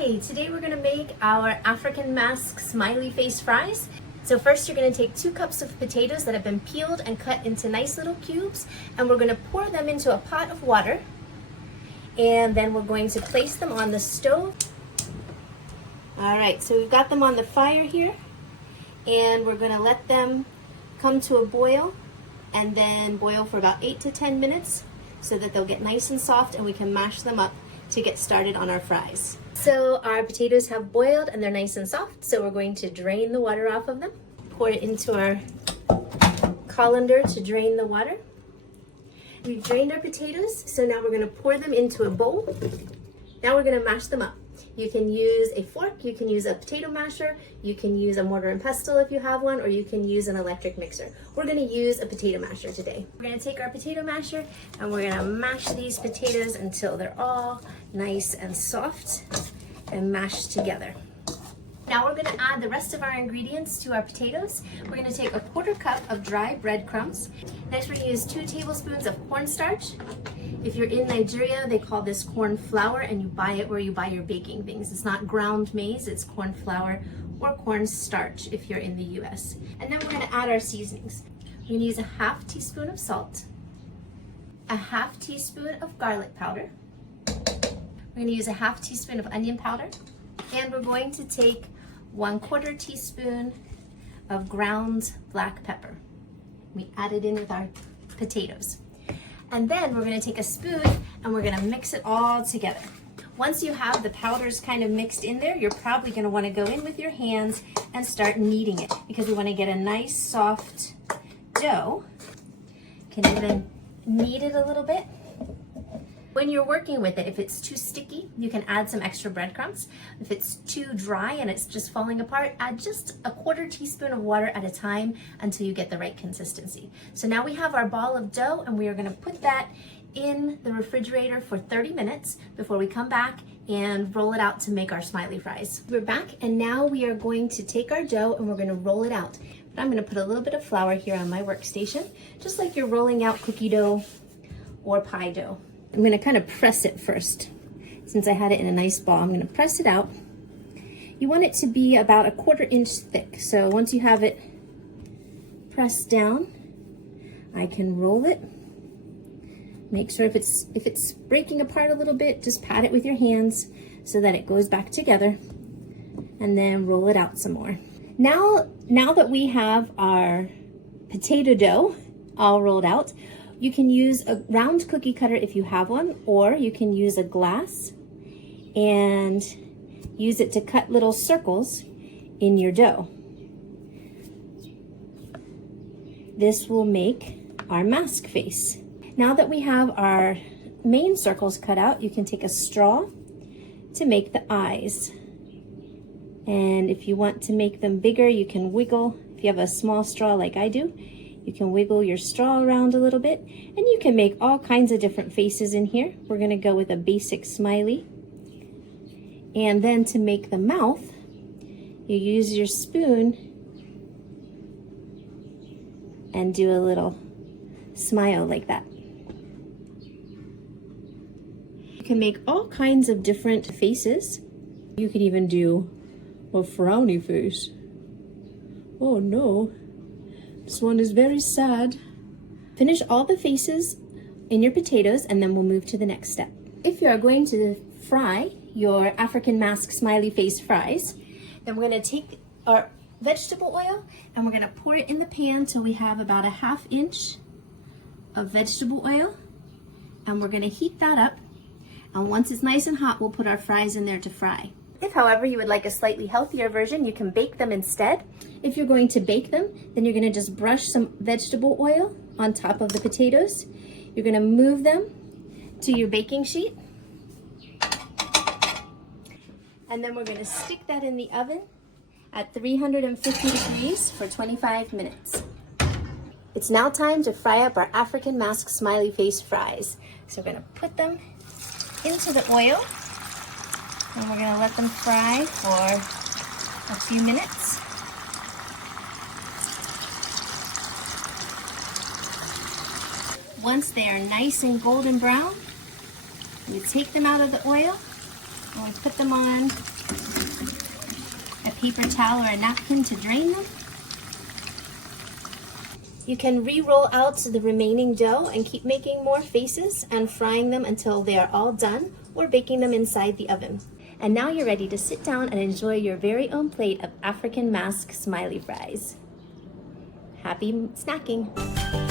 Hi, today we're going to make our African Mask Smiley Face Fries. So first you're going to take 2 cups of potatoes that have been peeled and cut into nice little cubes, and we're going to pour them into a pot of water, and then we're going to place them on the stove. Alright, so we've got them on the fire here, and we're going to let them come to a boil and then boil for about 8 to 10 minutes so that they'll get nice and soft and we can mash them up to get started on our fries. So our potatoes have boiled and they're nice and soft, so we're going to drain the water off of them. Pour it into our colander to drain the water. We've drained our potatoes, so now we're going to pour them into a bowl. Now we're going to mash them up. You can use a fork, you can use a potato masher, you can use a mortar and pestle if you have one, or you can use an electric mixer. We're going to use a potato masher today. We're going to take our potato masher and we're going to mash these potatoes until they're all nice and soft and mashed together. Now we're going to add the rest of our ingredients to our potatoes. We're going to take a 1/4 cup of dry breadcrumbs. Next we're going to use 2 tablespoons of cornstarch. If you're in Nigeria, they call this corn flour, and you buy it where you buy your baking things. It's not ground maize, it's corn flour or corn starch if you're in the US. And then we're going to add our seasonings. We're going to use a 1/2 teaspoon of salt, a 1/2 teaspoon of garlic powder. We're going to use a 1/2 teaspoon of onion powder, and we're going to take 1/4 teaspoon of ground black pepper. We add it in with our potatoes. And then we're going to take a spoon and we're going to mix it all together. Once you have the powders kind of mixed in there, you're probably going to want to go in with your hands and start kneading it, because we want to get a nice soft dough. You can even knead it a little bit. When you're working with it, if it's too sticky, you can add some extra breadcrumbs. If it's too dry and it's just falling apart, add just a 1/4 teaspoon of water at a time until you get the right consistency. So now we have our ball of dough, and we are going to put that in the refrigerator for 30 minutes before we come back and roll it out to make our smiley fries. We're back, and now we are going to take our dough and we're going to roll it out. But I'm going to put a little bit of flour here on my workstation, just like you're rolling out cookie dough or pie dough. I'm going to kind of press it first. Since I had it in a nice ball, I'm going to press it out. You want it to be about a 1/4 inch thick. So once you have it pressed down, I can roll it. Make sure if it's breaking apart a little bit, just pat it with your hands so that it goes back together, and then roll it out some more. Now that we have our potato dough all rolled out, you can use a round cookie cutter if you have one, or you can use a glass and use it to cut little circles in your dough. This will make our mask face. Now that we have our main circles cut out, you can take a straw to make the eyes. And if you want to make them bigger, you can wiggle. If you have a small straw like I do, you can wiggle your straw around a little bit, and you can make all kinds of different faces in here. We're going to go with a basic smiley. And then to make the mouth, you use your spoon and do a little smile like that. You can make all kinds of different faces. You could even do a frowny face. Oh no. This one is very sad. Finish all the faces in your potatoes, and then we'll move to the next step. If you are going to fry your African Mask Smiley Face Fries, then we're going to take our vegetable oil and we're going to pour it in the pan till we have about a 1/2 inch of vegetable oil, and we're going to heat that up. And once it's nice and hot, we'll put our fries in there to fry. If, however, you would like a slightly healthier version, you can bake them instead. If you're going to bake them, then you're going to just brush some vegetable oil on top of the potatoes. You're going to move them to your baking sheet. And then we're going to stick that in the oven at 350 degrees for 25 minutes. It's now time to fry up our African Mask Smiley Face Fries. So we're going to put them into the oil, and we're going to let them fry for a few minutes. Once they are nice and golden brown, we take them out of the oil Always put them on a paper towel or a napkin to drain them. You can re-roll out the remaining dough and keep making more faces and frying them until they are all done, or baking them inside the oven. And now you're ready to sit down and enjoy your very own plate of African Mask Smiley Fries. Happy snacking!